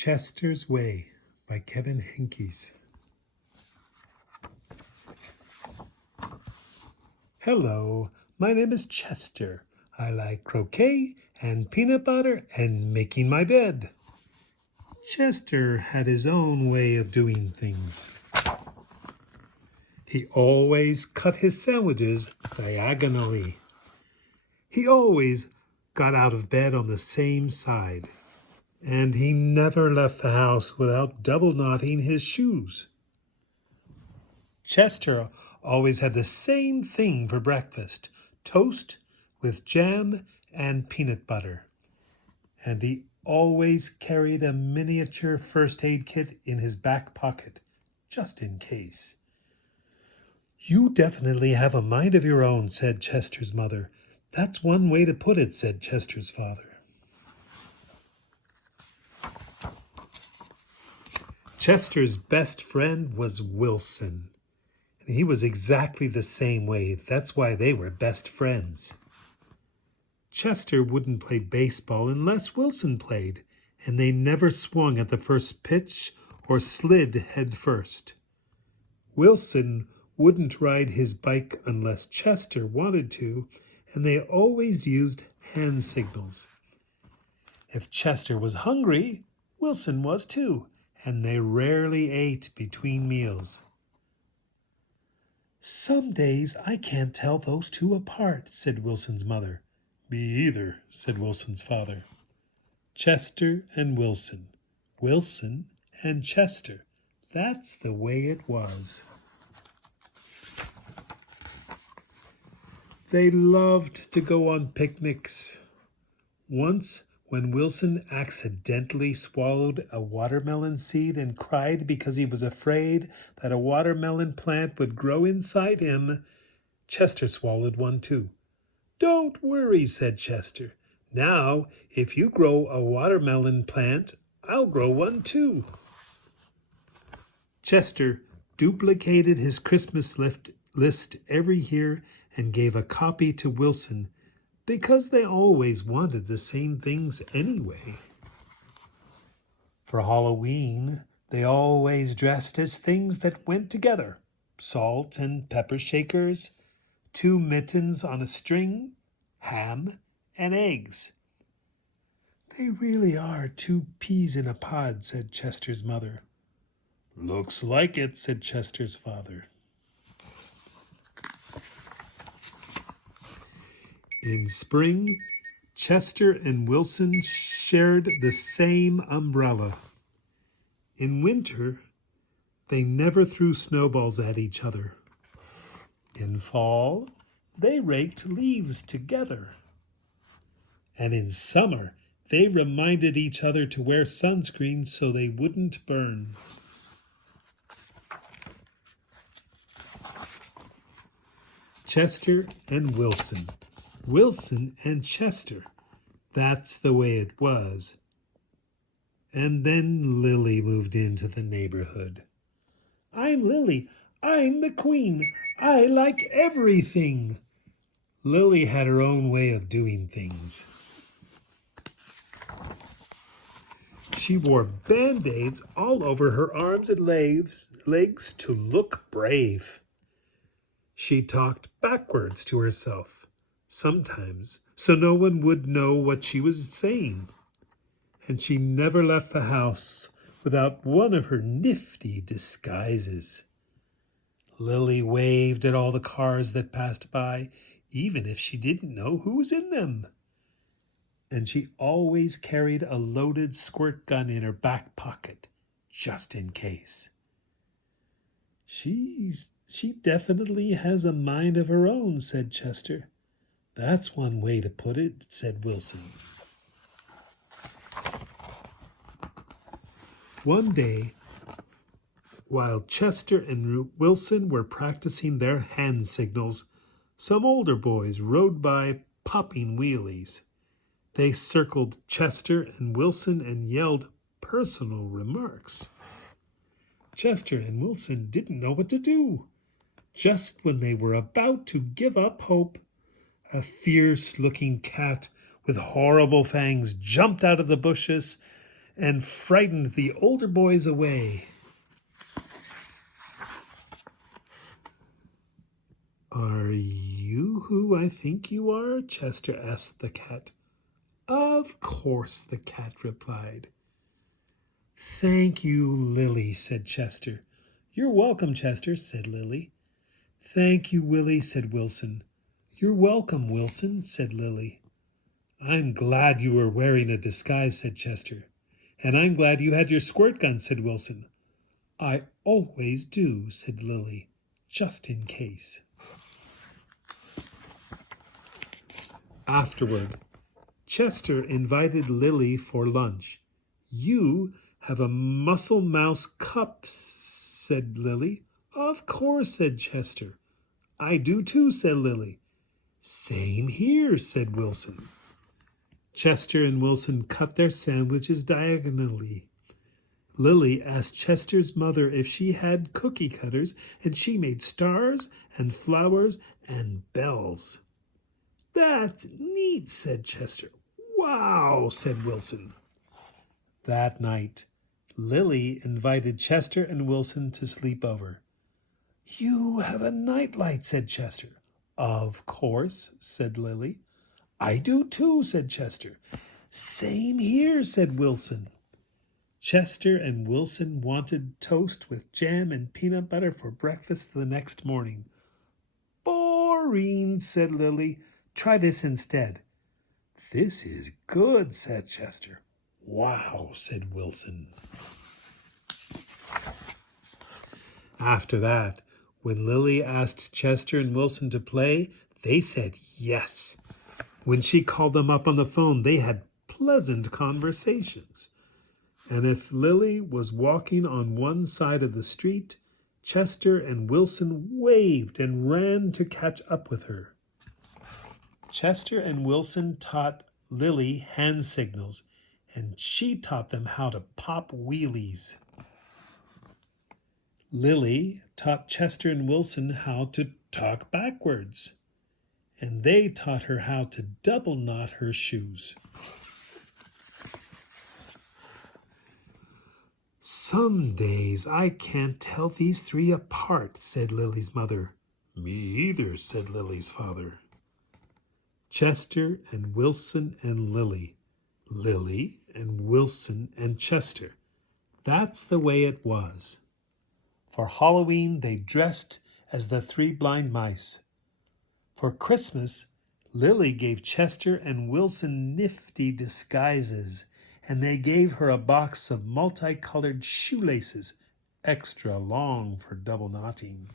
Chester's Way by Kevin Henkes. Hello, my name is Chester. I like croquet and peanut butter and making my bed. Chester had his own way of doing things. He always cut his sandwiches diagonally. He always got out of bed on the same side. And he never left the house without double knotting his shoes. Chester always had the same thing for breakfast, toast with jam and peanut butter. And he always carried a miniature first aid kit in his back pocket, just in case. "You definitely have a mind of your own," said Chester's mother. "That's one way to put it," said Chester's father. Chester's best friend was Wilson. And he was exactly the same way. That's why they were best friends. Chester wouldn't play baseball unless Wilson played, and they never swung at the first pitch or slid head first. Wilson wouldn't ride his bike unless Chester wanted to, and they always used hand signals. If Chester was hungry, Wilson was too, and they rarely ate between meals. "Some days I can't tell those two apart," said Wilson's mother. "Me either," said Wilson's father. Chester and Wilson. Wilson and Chester. That's the way it was. They loved to go on picnics. Once, when Wilson accidentally swallowed a watermelon seed and cried because he was afraid that a watermelon plant would grow inside him, Chester swallowed one too. "Don't worry," said Chester. "Now, if you grow a watermelon plant, I'll grow one too." Chester duplicated his Christmas list every year and gave a copy to Wilson, because they always wanted the same things anyway. For Halloween, they always dressed as things that went together: salt and pepper shakers, 2 mittens on a string, ham, and eggs. "They really are 2 peas in a pod," said Chester's mother. "Looks like it," said Chester's father. In spring, Chester and Wilson shared the same umbrella. In winter, they never threw snowballs at each other. In fall, they raked leaves together. And in summer, they reminded each other to wear sunscreen so they wouldn't burn. Chester and Wilson. Wilson and Chester. That's the way it was. And then Lily moved into the neighborhood. "I'm Lily. I'm the queen. I like everything." Lily had her own way of doing things. She wore band-aids all over her arms and legs to look brave. She talked backwards to herself sometimes, so no one would know what she was saying. And she never left the house without one of her nifty disguises. Lily waved at all the cars that passed by, even if she didn't know who was in them. And she always carried a loaded squirt gun in her back pocket, just in case. She definitely has a mind of her own," said Chester. "That's one way to put it," said Wilson. One day, while Chester and Wilson were practicing their hand signals, some older boys rode by popping wheelies. They circled Chester and Wilson and yelled personal remarks. Chester and Wilson didn't know what to do. Just when they were about to give up hope, a fierce-looking cat with horrible fangs jumped out of the bushes and frightened the older boys away. "Are you who I think you are?" Chester asked the cat. "Of course," the cat replied. "Thank you, Lily," said Chester. "You're welcome, Chester," said Lily. "Thank you, Willie," said Wilson. "You're welcome, Wilson," said Lily. "I'm glad you were wearing a disguise," said Chester. "And I'm glad you had your squirt gun," said Wilson. "I always do," said Lily, "just in case." Afterward, Chester invited Lily for lunch. "You have a muscle mouse cup," said Lily. "Of course," said Chester. "I do too," said Lily. "Same here," said Wilson. Chester and Wilson cut their sandwiches diagonally. Lily asked Chester's mother if she had cookie cutters, and she made stars and flowers and bells. "That's neat," said Chester. "Wow," said Wilson. That night, Lily invited Chester and Wilson to sleep over. "You have a nightlight," said Chester. "Of course," said Lily. "I do too," said Chester. "Same here," said Wilson. Chester and Wilson wanted toast with jam and peanut butter for breakfast the next morning. "Boring," said Lily. "Try this instead." "This is good," said Chester. "Wow," said Wilson. After that, when Lily asked Chester and Wilson to play, they said yes. When she called them up on the phone, they had pleasant conversations. And if Lily was walking on one side of the street, Chester and Wilson waved and ran to catch up with her. Chester and Wilson taught Lily hand signals, and she taught them how to pop wheelies. Lily taught Chester and Wilson how to talk backwards, and they taught her how to double knot her shoes. "Some days I can't tell these three apart," said Lily's mother. "Me either," said Lily's father. Chester and Wilson and Lily. Lily and Wilson and Chester. That's the way it was. For Halloween, they dressed as the three blind mice. For Christmas, Lily gave Chester and Wilson nifty disguises, and they gave her a box of multicolored shoelaces, extra long for double knotting.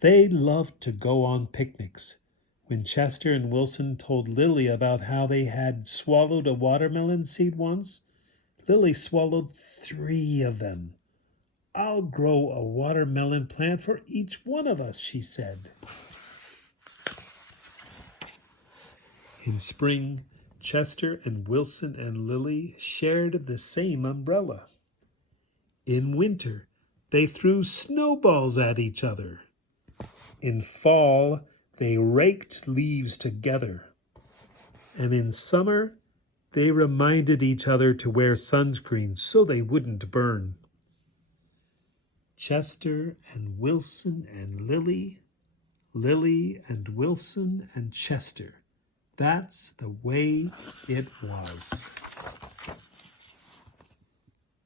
They loved to go on picnics. When Chester and Wilson told Lily about how they had swallowed a watermelon seed once, Lily swallowed 3 of them. "I'll grow a watermelon plant for each one of us," she said. In spring, Chester and Wilson and Lily shared the same umbrella. In winter, they threw snowballs at each other. In fall, they raked leaves together. And in summer, they reminded each other to wear sunscreen so they wouldn't burn. Chester and Wilson and Lily, Lily and Wilson and Chester. That's the way it was.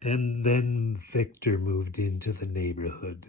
And then Victor moved into the neighborhood.